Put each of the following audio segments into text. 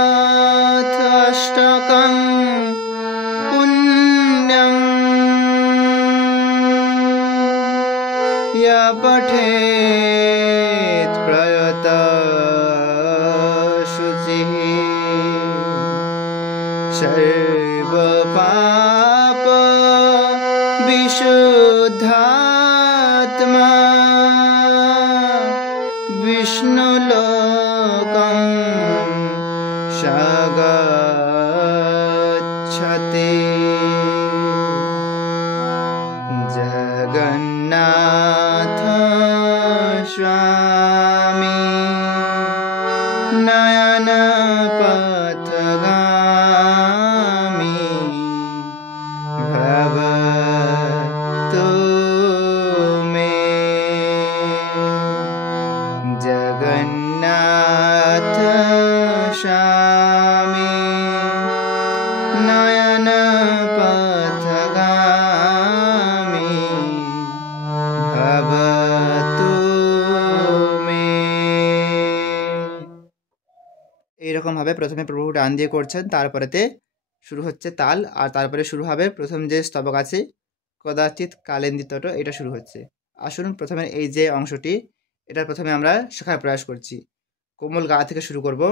जगन्नाथ अष्टकं पुण्यं य पठेत् प्रयतः शुचिः सर्वपाप विशुद्धात्मा विष्णुलोकं गच्छति। जगन्नाथ स्वामी नयनपथगामी भवतु मे। जगन्नाथ स्वामी नयनपथगामी भवतु मे। এইরকম ভাবে প্রথমে প্রভু ডান দিয়ে করছেন, তারপরেতে শুরু হচ্ছে তাল, আর তারপরে শুরু হবে প্রথম যে স্তবক আছে কদাচিৎ কালেন্দিতট, এটা শুরু হচ্ছে। আসুন প্রথমে এই যে অংশটি, এটা প্রথমে আমরা শেখার প্রয়াস করছি। কোমল গা থেকে শুরু করব।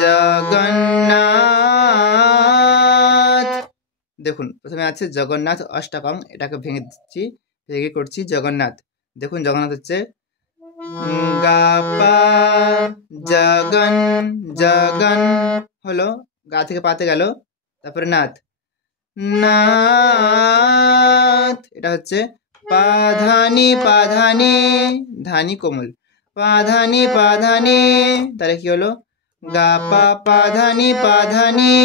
জগন্নাথ, দেখুন প্রথমে আছে জগন্নাথ অষ্টকং, এটাকে ভেঙে দিচ্ছি, ভেঙে করছি জগন্নাথ। দেখুন জগন্নাথ হচ্ছে গা পা, জগন জগন হলো, গা থেকে পাতে গেল, তারপরে নাথ নাথ, এটা হচ্ছে পাধানি পাধানি, ধানি কোমল, পাধানি পাধানি, তাহলে কি হলো গা পা পাধানি পাধানি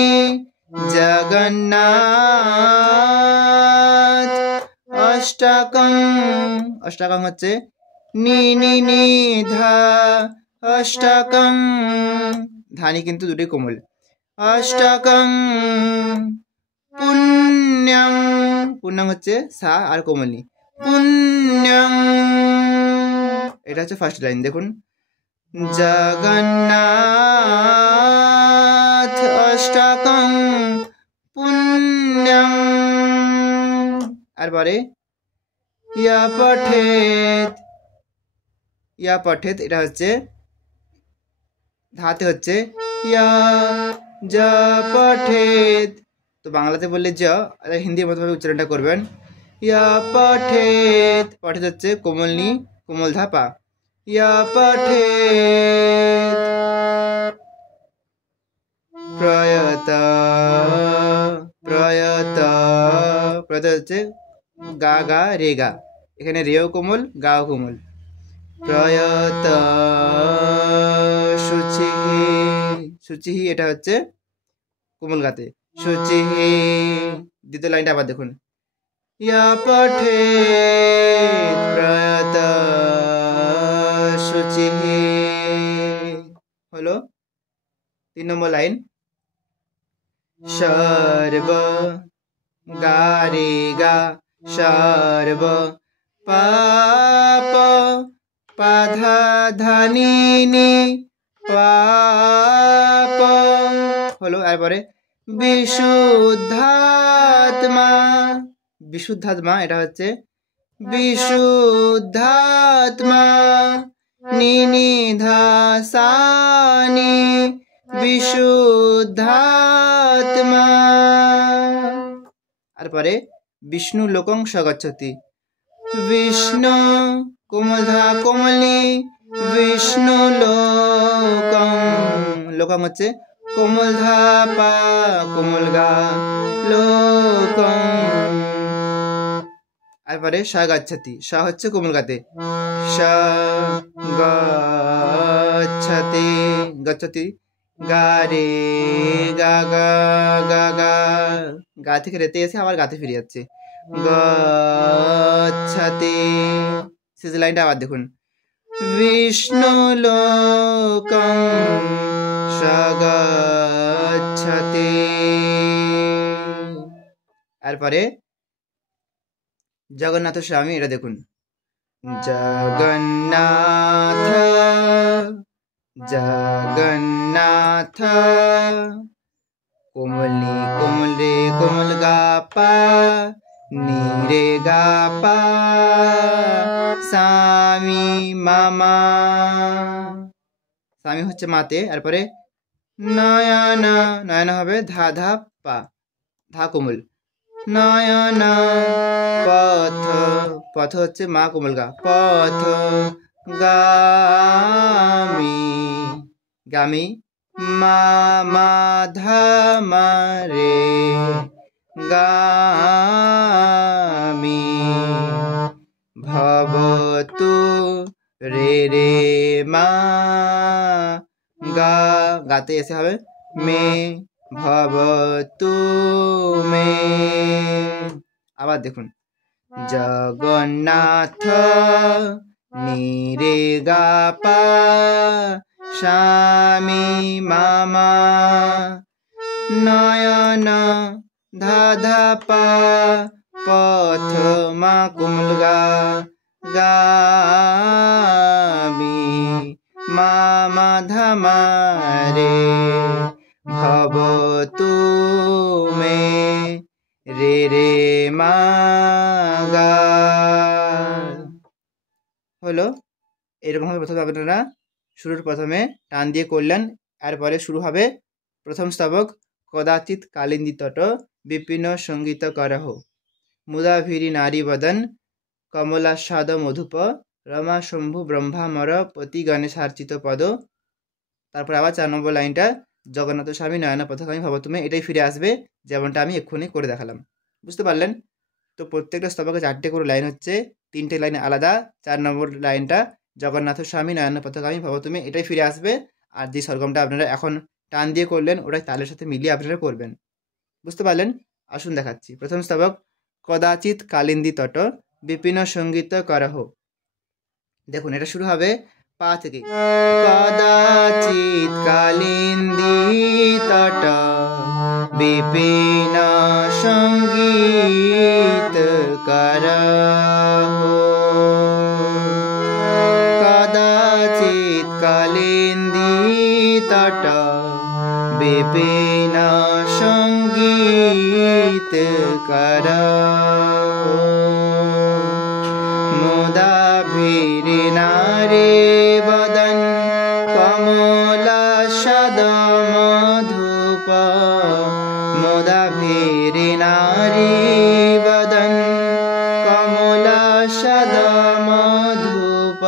জগন্নাথ অষ্টকং। অষ্টকং হচ্ছে নি নি নি ধা, অষ্টকং, ধানি কিন্তু দুটোই কোমল, অষ্টকং পুণ্যং, পুণ্যং হচ্ছে সা আর কোমলনি, পুণ্যং, এটা হচ্ছে ফার্স্ট লাইন। দেখুন জগন্নাথ অষ্টকং পুণ্যং, আর পরে ইয়া পঠেত, ইয়া পঠেত, এটা হচ্ছে ধাতে হচ্ছে ইয়া, যা পঠেত, তো বাংলাতে বললে জ, হিন্দির মতো ভাবে উচ্চারণটা করবেন। ইয়া পঠেত, পঠেত হচ্ছে কোমলনি, কোমল ধা পা, ইয়া পঠেত প্রয়ত, প্রয়ত, প্রয়ত হচ্ছে গা গা রে গা, এখানে রেও কোমল গাও কোমল, প্রয়ত শুচিহি, শুচিহি এটা হচ্ছে কোমল গাতে, শুচিহি। দ্বিতীয় লাইনটা আবার দেখুন, ইয়া পঠেত প্রয়ত শুচিহি হলো 3 নম্বর লাইন। সর্ব গা রে গা, সর্ব পাপ পাধা ধানি নি পাপ হলো, এরপরে বিশুদ্ধাত্মা, বিশুদ্ধাত্মা এটা হচ্ছে বিশুদ্ধাত্মা নিনিধাসানি বিশুদ্ধাত্মা, তারপরে বিষ্ণু লোকং সগচ্ছতি, বিষ্ণু কোমলধা কোমলি, বিষ্ণু লোকং, লোকং হচ্ছে কোমল ধা পা কোমল গা, লোকং, তারপরে সা গচ্ছতি, সা হচ্ছে কোমল গাতে, সা গচ্ছতি, গচ্ছতি গা রে গা গা গা গা, গা থেকে রেতে এসে আবার গাতে ফিরে যাচ্ছে। গচ্ছতি, শেষ লাইনটা আবার দেখুন, বিষ্ণু লোকং সগচ্ছতি। তারপরে জগন্নাথ স্বামী, এটা দেখুন, জগন্নাথ জগন্নাথ, কোমলি কোমলে কোমল গা পা, নিরে গা পা, স্বামী মামা। স্বামী হচ্ছে মাতে, তারপরে নয়ন, নয়ন হবে ধা ধা পা, ধা কোমল, নয়ন, পথ, পথ হচ্ছে মা কোমল গা, পথ, গামী, গামী, মা মা ধা মা রে, গামী, ভবতু রে রে মা, গা, গাতে এসে হবে মে, ভবতু মে। আবার দেখুন, জগন্নাথ নিরে গা পা, স্বামী মামা, নয়ন ধা ধা পা, পথ মা কোমল গা, গামী, মামা ধা মা রে, ভবতু মে, রে রে মা গা। হলো। এরকমভাবে প্রথমে আপনারা শুরুর প্রথমে টান দিয়ে করলেন, এরপরে শুরু হবে প্রথম স্তবক, কদাচিৎ কালিন্দী তট বিপিন সঙ্গীত করহ, মুদা ভিরি নারী বদন, কমলাস্বাদ মধুপ, রমা শম্ভু ব্রহ্মামর পতি গণেশার্চিত পদ। তারপর আবার 4 নম্বর লাইনটা, জগন্নাথ স্বামী নয়ন পথগামী ভব তুমি, এটাই ফিরে আসবে যেমনটা আমি এক্ষুনি করে দেখালাম। বুঝতে পারলেন? তো প্রত্যেকটা স্তবকে 4টে করে লাইন হচ্ছে, 3টে লাইন আলাদা। 4 নম্বর লাইনটা জগন্নাথ স্বামী নয়ন পথগামী ভব তুমি, এটাই ফিরে আসবে। আর যে সরগমটা আপনারা এখন টান দিয়ে করলেন, ওটাই তালের সাথে মিলিয়ে আপনারা করবেন। বুঝতে পারলেন? আসুন দেখাচ্ছি। প্রথম স্তবক, কদাচিৎ কালিন্দী তট বিপিন সঙ্গীত করহ। দেখুন, এটা শুরু হবে পা থেকে, কদাচিৎ কালিন্দী তট বিপিন সঙ্গীত করহ, কদাচিৎ কালিন্দী তট বিপিন সঙ্গীত করহ, মুদা ভিরি নারী বদন, কমলাস্বাদ মধুপ, মুদা ভিরি নারী বদন, কমলাস্বাদ মধুপ,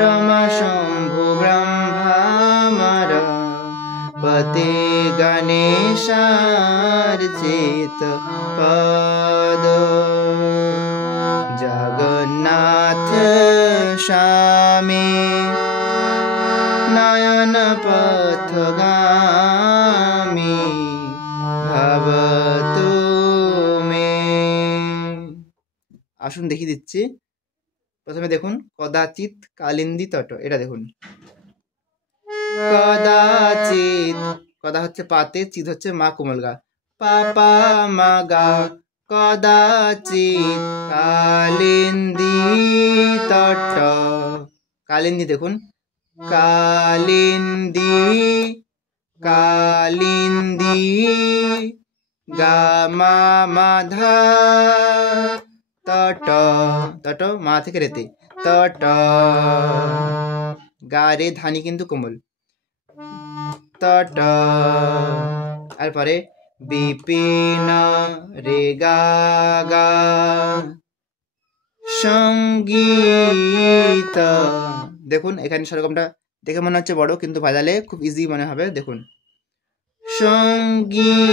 রমা শম্ভু ব্রহ্মামর পতি গণেশার্চিত পদ। জগন্নাথ স্বামী নয়ন পথগামী ভবতু মে। আসুন দেখিয়ে দিচ্ছি। প্রথমে দেখুন, কদাচিৎ কালিন্দী তট, এটা দেখুন, কদাচিৎ, কদা হচ্ছে পাতে, চিৎ হচ্ছে মা কোমল গা, পা পা মা গা, কদাচিৎ কালিন্দী তট, কালিন্দী দেখুন, কালিন্দী, কালিন্দী, গা মা মা ধা, তট, তট মা থেকে রেতে, তট, গা রে ধানি কিন্তু কোমল, তট। তারপরে বিপিন রে গা গা, সঙ্গীত। দেখুন, এখানে সেরকমটা দেখে মনে হচ্ছে বড়, কিন্তু বাজালে খুব ইজি মনে হবে। দেখুন, সঙ্গীত,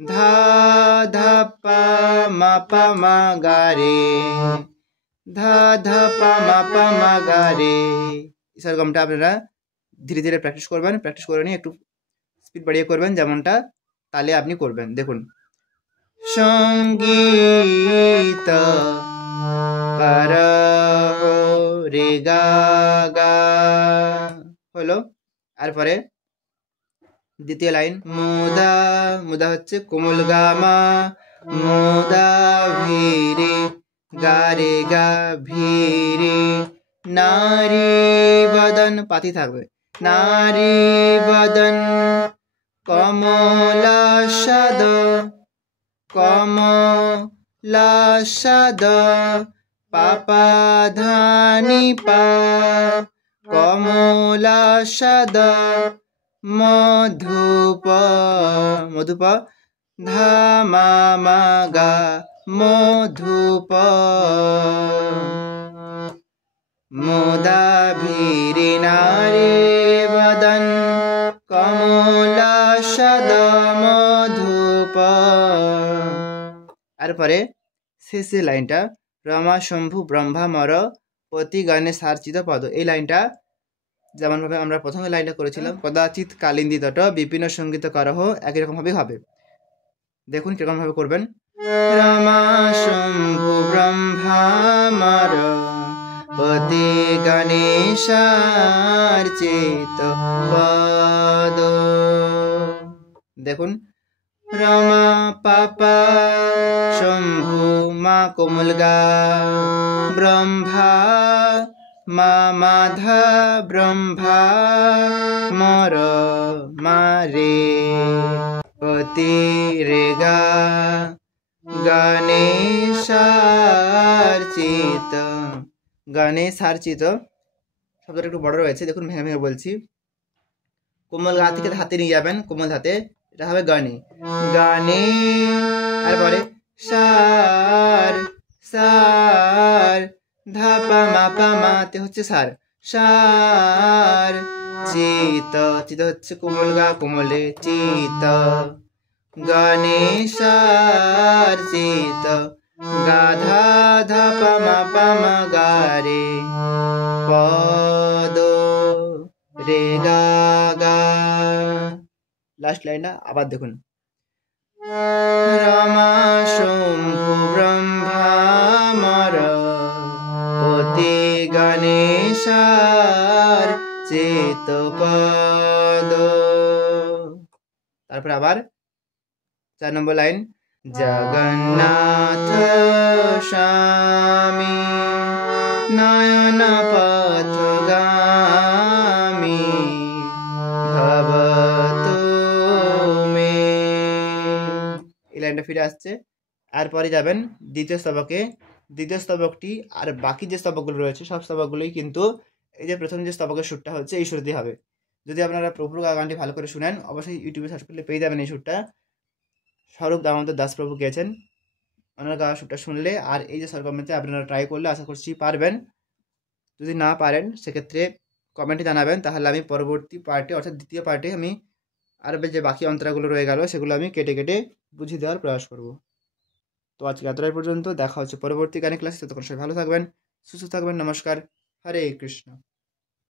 ধা ধা পা মা পা মা গা রে, ধা ধা পা মা পা মা গা রে। সেরকমটা আপনারা ধীরে ধীরে প্র্যাকটিস করবেন। প্র্যাকটিস করে নিয়ে একটু স্পিড বাড়িয়ে করবেন, যেমনটা তালে আপনি করবেন। দেখুন, সঙ্গীত করহো রে গা গা হলো। তারপরে দ্বিতীয় লাইন, মুদা, মুদা হচ্ছে কোমল গা মা, মুদা ভিরে গা রে গা ভিরে, নারী বদন পাতি থাকবে, নারী বদন কমলা সাদ, কমলা সাদ পাপা ধানি পা, কমলা সাদ মধুপ, মধুপ ধামা মা গা মধুপ, মুদা ভিরে নারী বদন কমলা সাদ মধুপ। তারপরে শেষের লাইনটা, রমা শম্ভু ব্রহ্মা মর পতি গানে সার্চিত পদ, এই লাইনটা যেমনভাবে আমরা প্রথমে লাইনটা করেছিলাম, কদাচিৎ কালিন্দী তট বিপিন সঙ্গীত করহ, একই রকমভাবে হবে। দেখুন কিরকমভাবে করবেন, রমা শম্ভু ব্রহ্মা মর পতি গণেশার্চিত পদ। দেখুন, রমা পাপা শম্ভু মা কোমল গা, ব্রহ্মা মা মাধা ব্রহ্মা মর মা রে পতি রে গা গণেশার্চিত, গণেশার্চিত শব্দটা একটু বড় রয়েছে, দেখুন ভেঙে ভেঙে বলছি। কোমল গা থেকে হাতে নিয়ে যাবেন, কোমল হাতে, এটা হবে গানে, গানে। তারপরে সার, সার ধাপা মাপা মাতে হচ্ছে সার, সার চিত, চিত হচ্ছে কোমল গা, কোমলে চিত, গণেশার চিত গাধা ধাপা মাপা মা গা রে পদ রে গা গা। লাস্ট লাইনটা আবার দেখুন, রমা শম্ভু ব্রহ্মা মর পতি গণেশার চিত পদ। তারপর আবার 4 নম্বর লাইন, জগন্নাথ স্বামী নয়ন পথগামী ভবতু মে, এই লাইনটা ফিরে আসছে। এরপরে যাবেন দ্বিতীয় স্তবকে, দ্বিতীয় স্তবকটি আর বাকি যে স্তবকগুলো রয়েছে সব স্তবকগুলোই কিন্তু এই যে প্রথম যে স্তবকের সুরটা হচ্ছে এই সুরতেই হবে। যদি আপনারা প্রভুর গানটি ভালো করে শুনেন, অবশ্যই ইউটিউবে সার্চ করলে পেয়ে যাবেন এই সুরটা, স্বরূপ দামোদর দাস প্রভু গেয়েছেন। ওনার গাওয়া সুরটা শুনলে আর এই যে সরগমে আপনারা ট্রাই করলে আশা করছি পারবেন। যদি না পারেন সেক্ষেত্রে কমেন্টে জানাবেন, তাহলে আমি পরবর্তী পার্টে অর্থাৎ দ্বিতীয় পার্টে আমি আর যে বাকি অন্তরাগুলো রয়ে গেল সেগুলো আমি কেটে কেটে বুঝিয়ে দেওয়ার প্রয়াস করব। তো আজকে এতটাই পর্যন্ত, দেখা হচ্ছে পরবর্তী গানের ক্লাসে। ততক্ষণ সবাই ভালো থাকবেন, সুস্থ থাকবেন, নমস্কার, হরে কৃষ্ণ।